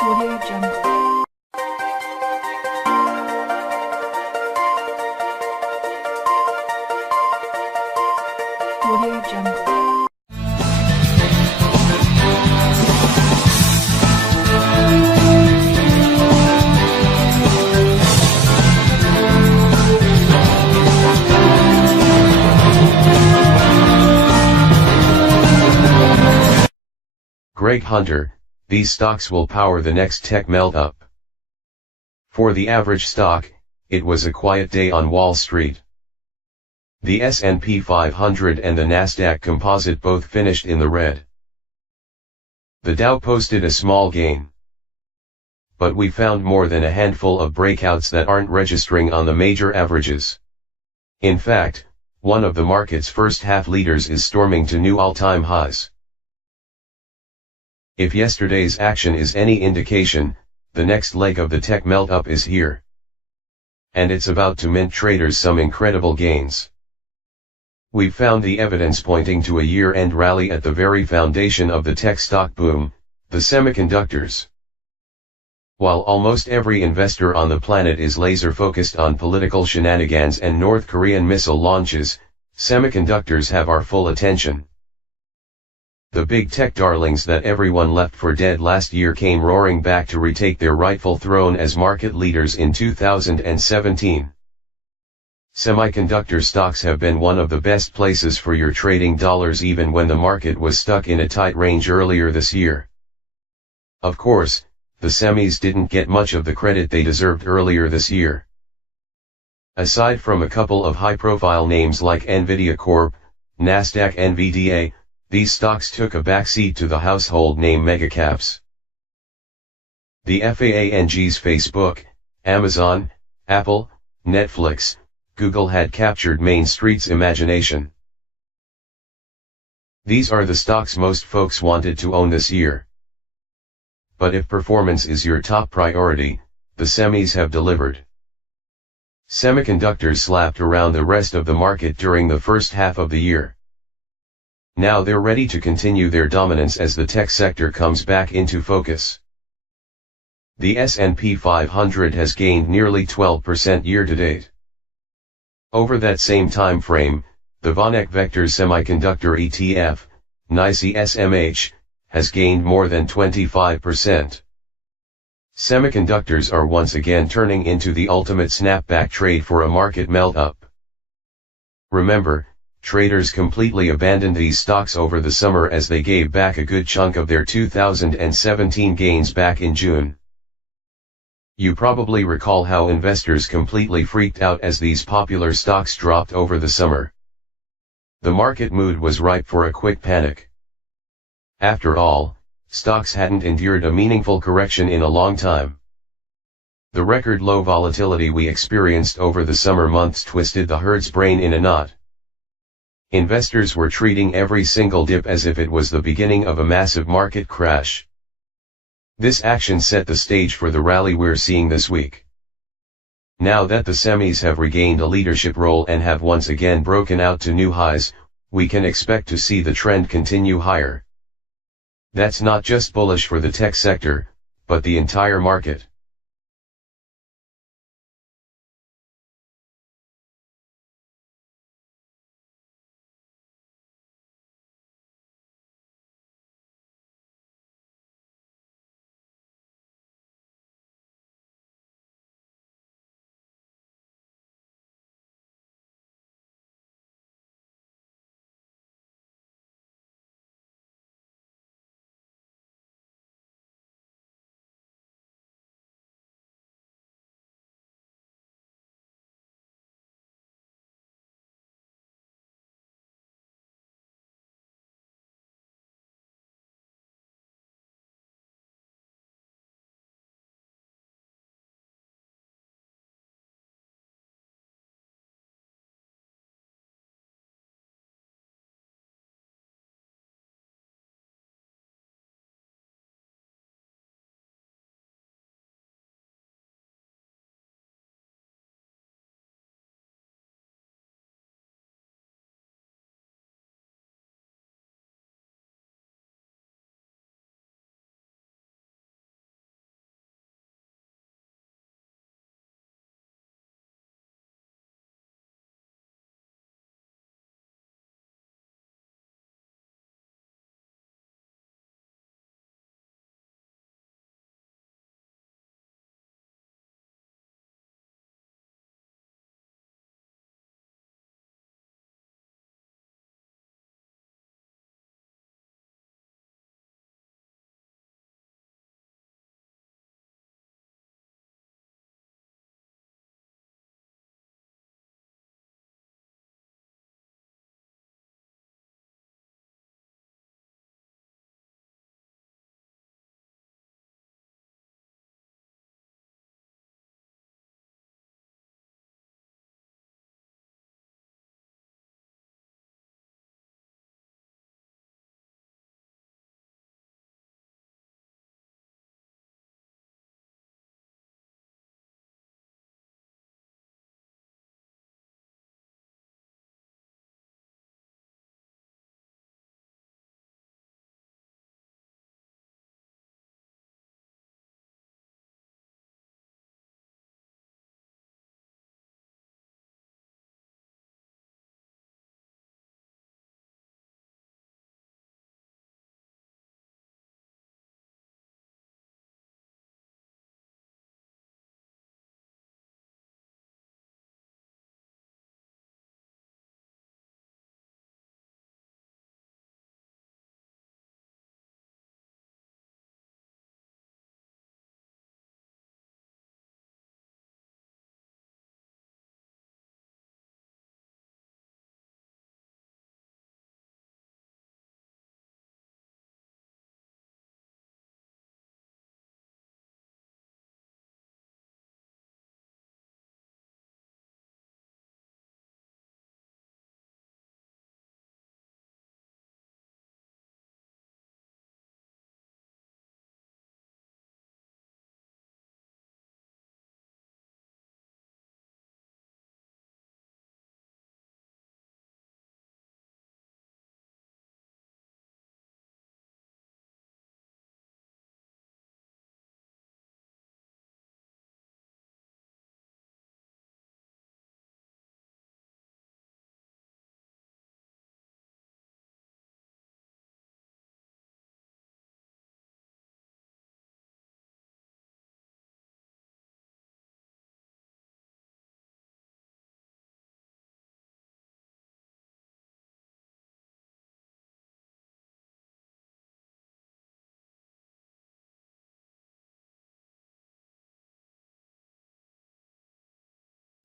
Audio Jungle. Audio Jungle. Greg Hunter, these stocks will power the next tech melt-up. For the average stock, it was a quiet day on Wall Street. The S&P 500 and the Nasdaq Composite both finished in the red. The Dow posted a small gain. But we found more than a handful of breakouts that aren't registering on the major averages. In fact, one of the market's first half leaders is storming to new all-time highs. If yesterday's action is any indication, the next leg of the tech melt-up is here. And it's about to mint traders some incredible gains. We've found the evidence pointing to a year-end rally at the very foundation of the tech stock boom, the semiconductors. While almost every investor on the planet is laser-focused on political shenanigans and North Korean missile launches, semiconductors have our full attention. The big tech darlings that everyone left for dead last year came roaring back to retake their rightful throne as market leaders in 2017. Semiconductor stocks have been one of the best places for your trading dollars even when the market was stuck in a tight range earlier this year. Of course, the semis didn't get much of the credit they deserved earlier this year. Aside from a couple of high-profile names like Nvidia Corp, Nasdaq NVDA, these stocks took a backseat to the household name megacaps. The FAANG's Facebook, Amazon, Apple, Netflix, Google had captured Main Street's imagination. These are the stocks most folks wanted to own this year. But if performance is your top priority, the semis have delivered. Semiconductors slapped around the rest of the market during the first half of the year. Now they're ready to continue their dominance as the tech sector comes back into focus. The S&P 500 has gained nearly 12% year-to-date. Over that same time frame, the VanEck Vector Semiconductor ETF, NYSE SMH, has gained more than 25%. Semiconductors are once again turning into the ultimate snapback trade for a market melt-up. Remember, traders completely abandoned these stocks over the summer as they gave back a good chunk of their 2017 gains back in June. You probably recall how investors completely freaked out as these popular stocks dropped over the summer. The market mood was ripe for a quick panic. After all, stocks hadn't endured a meaningful correction in a long time. The record low volatility we experienced over the summer months twisted the herd's brain in a knot. Investors were treating every single dip as if it was the beginning of a massive market crash. This action set the stage for the rally we're seeing this week. Now that the semis have regained a leadership role and have once again broken out to new highs, we can expect to see the trend continue higher. That's not just bullish for the tech sector, but the entire market.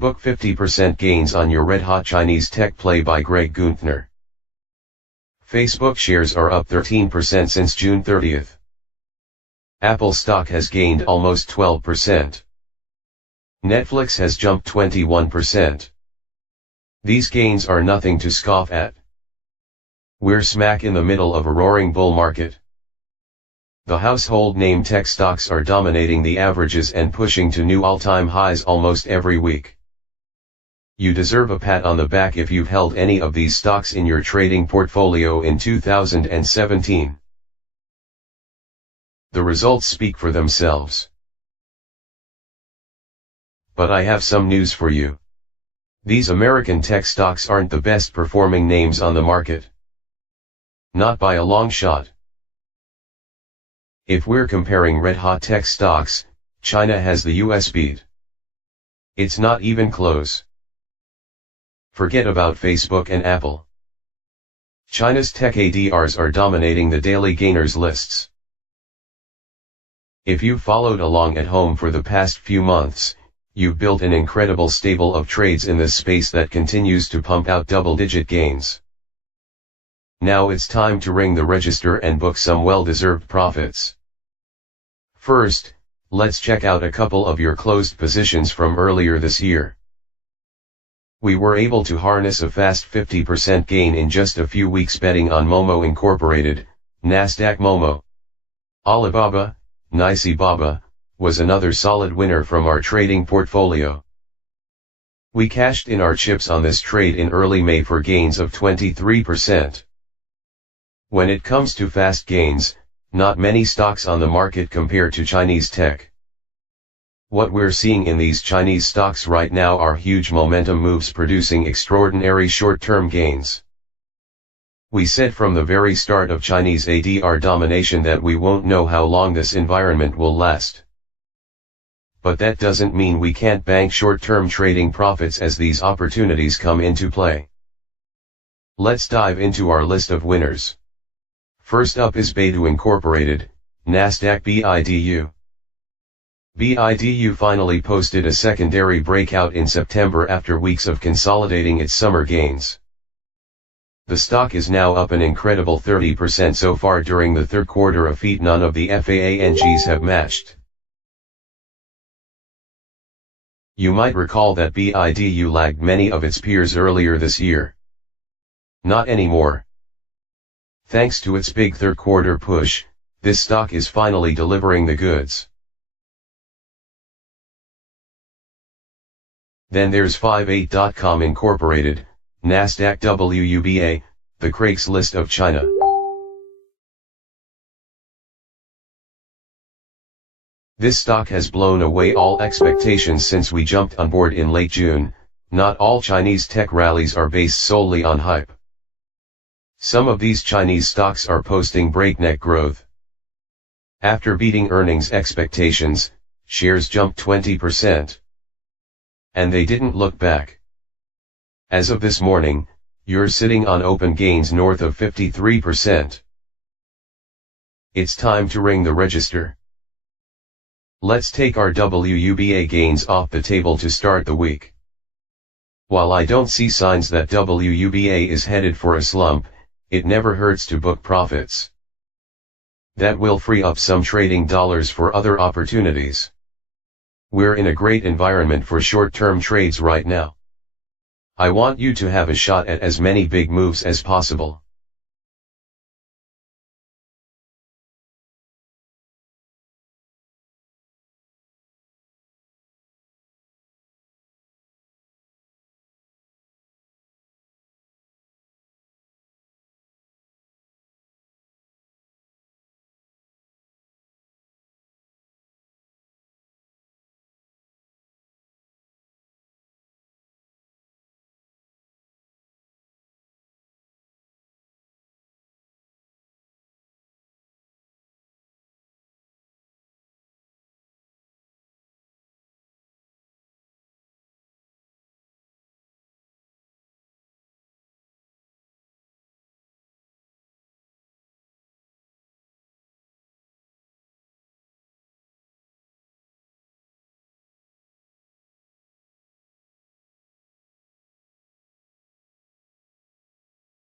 Book 50% gains on your red-hot Chinese tech play by Greg Guntner. Facebook shares are up 13% since June 30th. Apple stock has gained almost 12%. Netflix has jumped 21%. These gains are nothing to scoff at. We're smack in the middle of a roaring bull market. The household name tech stocks are dominating the averages and pushing to new all-time highs almost every week. You deserve a pat on the back if you've held any of these stocks in your trading portfolio in 2017. The results speak for themselves. But I have some news for you. These American tech stocks aren't the best performing names on the market. Not by a long shot. If we're comparing red-hot tech stocks, China has the US beat. It's not even close. Forget about Facebook and Apple. China's tech ADRs are dominating the daily gainers lists. If you've followed along at home for the past few months, you've built an incredible stable of trades in this space that continues to pump out double-digit gains. Now it's time to ring the register and book some well-deserved profits. First, let's check out a couple of your closed positions from earlier this year. We were able to harness a fast 50% gain in just a few weeks betting on Momo Incorporated, Nasdaq Momo. Alibaba, Nicey Baba, was another solid winner from our trading portfolio. We cashed in our chips on this trade in early May for gains of 23%. When it comes to fast gains, not many stocks on the market compare to Chinese tech. What we're seeing in these Chinese stocks right now are huge momentum moves producing extraordinary short-term gains. We said from the very start of Chinese ADR domination that we won't know how long this environment will last. But that doesn't mean we can't bank short-term trading profits as these opportunities come into play. Let's dive into our list of winners. First up is Baidu Incorporated, Nasdaq BIDU. BIDU finally posted a secondary breakout in September after weeks of consolidating its summer gains. The stock is now up an incredible 30% so far during the third quarter, a feat none of the FAANGs have matched. You might recall that BIDU lagged many of its peers earlier this year. Not anymore. Thanks to its big third quarter push, this stock is finally delivering the goods. Then there's 58.com Incorporated, Nasdaq WUBA, the Craigslist of China. This stock has blown away all expectations since we jumped on board in late June. Not all Chinese tech rallies are based solely on hype. Some of these Chinese stocks are posting breakneck growth. After beating earnings expectations, shares jumped 20%. And they didn't look back. As of this morning, you're sitting on open gains north of 53%. It's time to ring the register. Let's take our WUBA gains off the table to start the week. While I don't see signs that WUBA is headed for a slump, it never hurts to book profits. That will free up some trading dollars for other opportunities. We're in a great environment for short-term trades right now. I want you to have a shot at as many big moves as possible.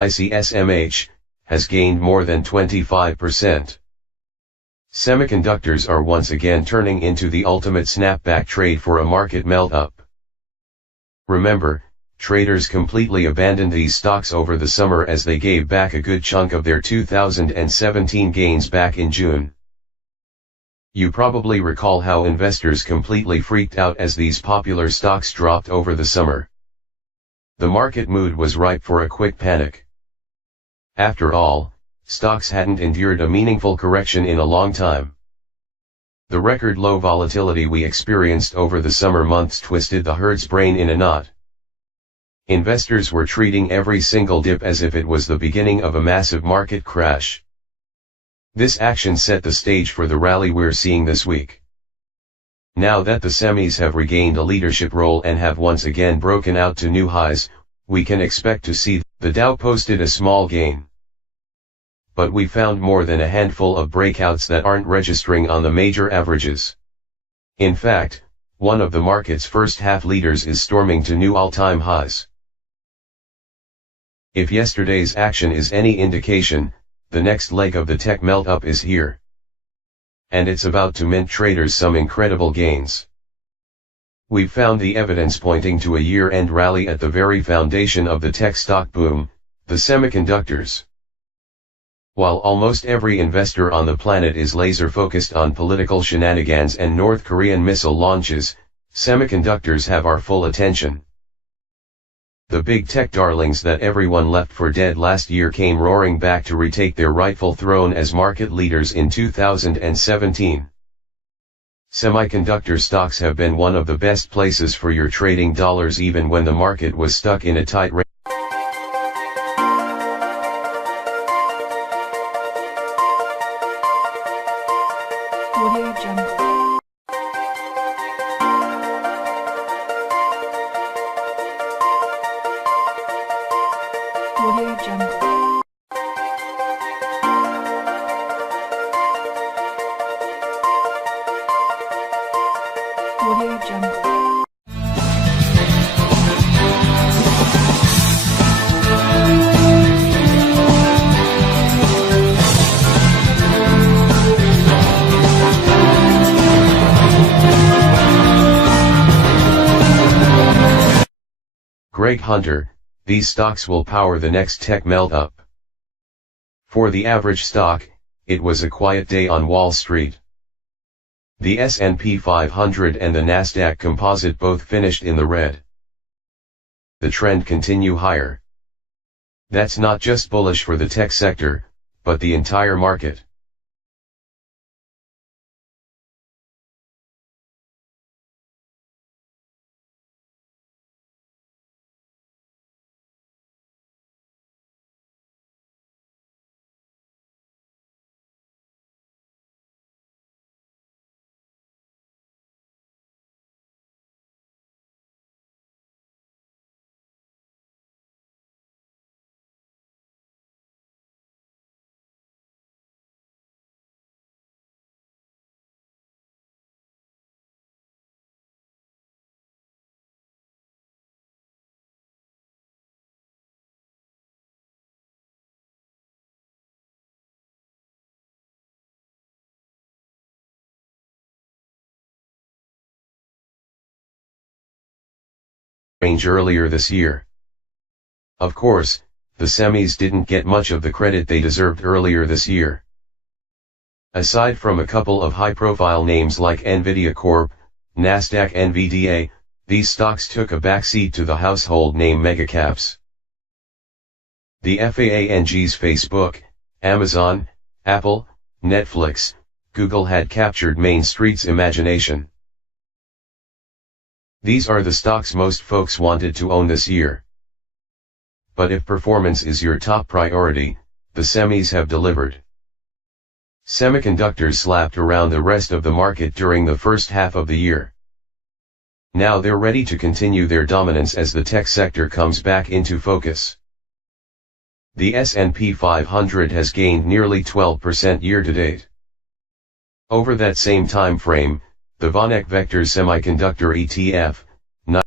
ICSMH, has gained more than 25%. Semiconductors are once again turning into the ultimate snapback trade for a market melt-up. Remember, traders completely abandoned these stocks over the summer as they gave back a good chunk of their 2017 gains back in June. You probably recall how investors completely freaked out as these popular stocks dropped over the summer. The market mood was ripe for a quick panic. After all, stocks hadn't endured a meaningful correction in a long time. The record low volatility we experienced over the summer months twisted the herd's brain in a knot. Investors were treating every single dip as if it was the beginning of a massive market crash. This action set the stage for the rally we're seeing this week. Now that the semis have regained a leadership role and have once again broken out to new highs, we can expect to see the Dow posted a small gain. But we found more than a handful of breakouts that aren't registering on the major averages. In fact, one of the market's first half leaders is storming to new all-time highs. If yesterday's action is any indication, the next leg of the tech melt-up is here. And it's about to mint traders some incredible gains. We've found the evidence pointing to a year-end rally at the very foundation of the tech stock boom, the semiconductors. While almost every investor on the planet is laser-focused on political shenanigans and North Korean missile launches, semiconductors have our full attention. The big tech darlings that everyone left for dead last year came roaring back to retake their rightful throne as market leaders in 2017. Semiconductor stocks have been one of the best places for your trading dollars even when the market was stuck in a tight range. Audio Jungle. Audio Jungle. Audio Jungle. Greg Hunter, these stocks will power the next tech melt-up. For the average stock, it was a quiet day on Wall Street. The S&P 500 and the Nasdaq Composite both finished in the red. The trend continue higher. That's not just bullish for the tech sector, but the entire market. Range earlier this year. Of course, the semis didn't get much of the credit they deserved earlier this year. Aside from a couple of high-profile names like Nvidia Corp, Nasdaq NVDA, these stocks took a backseat to the household name megacaps. The FAANG's Facebook, Amazon, Apple, Netflix, Google had captured Main Street's imagination. These are the stocks most folks wanted to own this year. But if performance is your top priority, the semis have delivered. Semiconductors slapped around the rest of the market during the first half of the year. Now they're ready to continue their dominance as the tech sector comes back into focus. The S&P 500 has gained nearly 12% year-to-date. Over that same time frame, the VanEck Vector Semiconductor ETF,